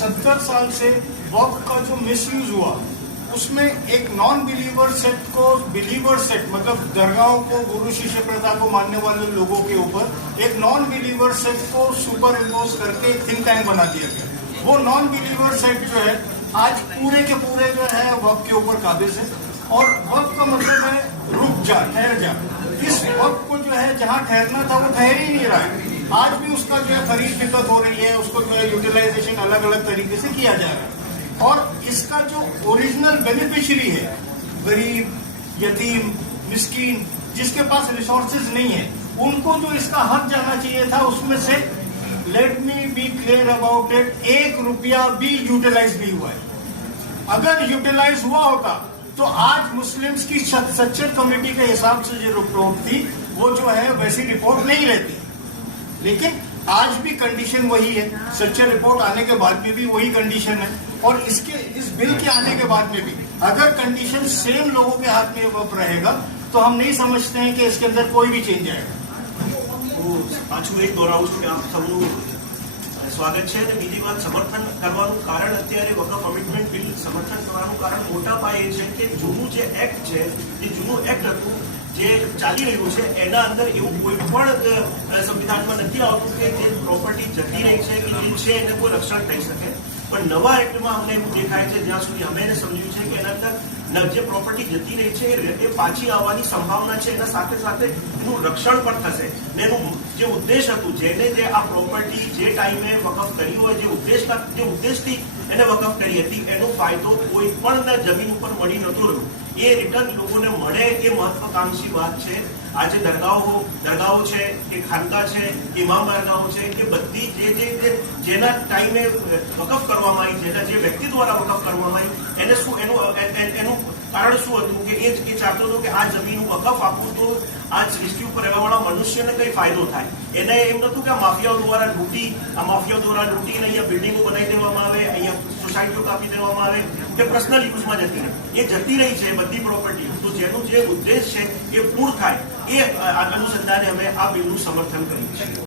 70 साल से वक्फ का जो मिसयूज हुआ उसमें एक नॉन बिलीवर सेट को बिलीवर सेट मतलब दरगाहों को गुरु शिष्य प्रथा को मानने वाले लोगों के ऊपर एक नॉन बिलीवर सेट को सुपर इम्पोज करके एक थिंक टैंक बना दिया गया। वो नॉन बिलीवर सेट जो है आज पूरे के पूरे जो है वक्फ के ऊपर काबिज है और वक्फ का मतलब है रुक जा, ठहर जा। इस वक्त को जो है जहाँ ठहरना था वो ठहर ही नहीं रहा है। आज भी उसका जो है खरीद दिक्कत हो रही है, उसको जो है यूटिलाइजेशन अलग अलग तरीके से किया जा रहा है और इसका जो ओरिजिनल बेनिफिशियरी है गरीब, यतीम, मिस्कीन जिसके पास रिसोर्सेज नहीं है उनको जो इसका हक जाना चाहिए था उसमें से let me be clear about it, 1 रुपया भी यूटिलाइज नहीं हुआ है। अगर यूटिलाइज हुआ होता तो आज मुस्लिम्स की सच्चर कमेटी के हिसाब से जो रिपोर्ट थी वो जो है वैसी रिपोर्ट नहीं रहती। लेकिन आज भी कंडीशन वही है, सच्चर रिपोर्ट आने के बाद में भी वही कंडीशन है और इस बिल के आने के बाद में भी अगर कंडीशन सेम लोगों के हाथ में वक्त रहेगा तो हम नहीं समझते हैं कि इसके अंदर कोई भी चेंज आएगा। પાછું એક દોહરાવું છું કે આપ સૌનું સ્વાગત છે અને બીજી વાત સમર્થન કરવાનું કારણ અત્યારે વકફ કમિટમેન્ટ બિલ સમર્થન કરવાનું કારણ મોટા પાયે છે કે જૂનું જે એક્ટ છે એ જૂનું એક્ટ હતું જે ચાલી રહ્યું છે એના અંદર એવું કોઈ પણ સંવિધાનમાં નથી આવતું કે જે પ્રોપર્ટી જતી રહી છે કે જે છે એને કોઈ રક્ષણ થઈ શકે પણ નવા એક્ટમાં અમને એવું દેખાય છે જ્યાં સુધી અમે એને સમજ્યું છે કે એના અંદર જે પ્રોપર્ટી જતી રહી છે એ પાછી આવવાની સંભાવના છે એના સાથે સાથે એનું રક્ષણ પણ થશે ને એનું જે ઉદ્દેશ હતું જેને જે આ પ્રોપર્ટી જે ટાઈમે વકફ કરી હોય જે ઉદ્દેશથી એને વકફ કરી હતી એનો ફાયદો કોઈ પણ જમીન ઉપર મળી નતો રહ્યો એ રિટર્ન લોકોને મળે એ મહત્વાકાંક્ષી વાત છે। આજે દરગાહો છે કે ખાનકા છે ઇમામ બારગાહો છે કે બધી જેના ટાઈમે વકફ કરવામાં આવી જેના જે વ્યક્તિ દ્વારા વકફ કરવામાં આવી એને શું એનું કારણ શું હતું કે એ ચાહતો હતો કે આ જમીન વકફ આપવું તો આ સૃષ્ટિ ઉપર રહેવાવાળા મનુષ્યને કઈ ફાયદો થાય એને એમ નતું કે આ માફિયાઓ દ્વારા લૂંટીને અહીંયા બિલ્ડિંગો બનાવી દેવામાં આવે અહીંયા સોસાયટીઓ કાપી દેવામાં આવે કે પર્સનલ યુઝમાં જતી રહે એ જતી રહી છે બધી પ્રોપર્ટી તો જેનું જે ઉદ્દેશ છે એ પૂર્ણ થાય એ અનુસંધાને અમે આ બિલનું સમર્થન કરીએ છીએ।